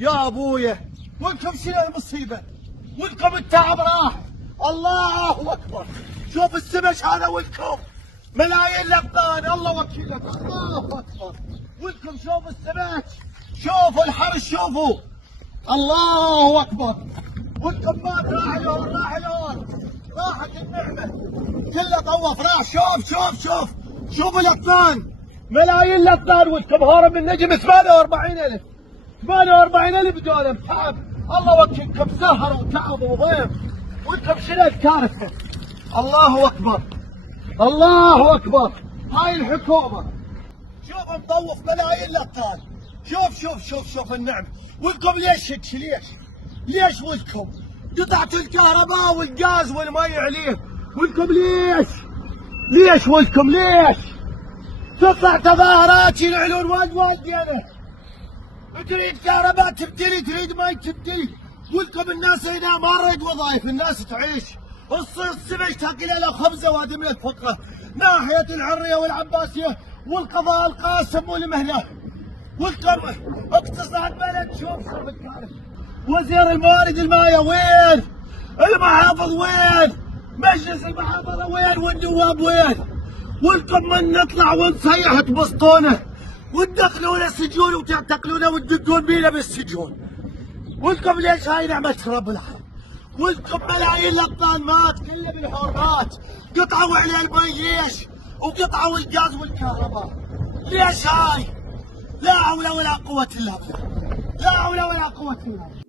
يا ابويا ولكم شنو المصيبه؟ ولكم التعب راح. الله اكبر. شوف السمك هذا ولكم ملايين الابطال. الله وكيلك. الله اكبر. ولكم شوف السمك، شوفوا الحرش، شوفوا. الله اكبر. ولكم ما راح راحت النعمه كلها طوف راح. شوف شوف الاطنان، ملايين الاطنان. ولكم هرم النجم 48,000 48,000 دولار. تعب. الله وكيلكم. سهر وتعب وضيف. ولكم شنو الكارثه؟ الله اكبر. الله اكبر. هاي الحكومه شوف مطوف ملايين الاطنان. شوف النعم. ولكم ليش هيك؟ ليش ولكم قطعت الكهرباء والغاز والمي عليه؟ ولكم ليش ولكم ليش؟ تطلع تظاهرات ينعلون والدينا. تريد كهرباء تبتلي، تريد مي تبتلي. ولكم الناس هنا ما نريد وظائف، الناس تعيش. السمك تاكل له خبزه وادي من الفقره. ناحيه الحريه والعباسيه والقضاء القاسم والمهله. ولكم اقتصاد بلد. شوف الكارثه. وزير الموارد المائيه وين؟ المحافظ وين؟ مجلس المحافظه وين؟ والنواب وين؟ ولكم من نطلع ونصيح تبسطونه وتدخلونه السجون وتعتقلونه وتدقون بينا بالسجون. ولكم ليش هاي نعمه رب العالمين؟ ولكم ملايين الابطال مات كله بالحرمات. قطعوا عليه المي ليش؟ وقطعوا الغاز والكهرباء ليش هاي؟ لا حول ولا قوة الا بالله. لا حول ولا قوة الا بالله.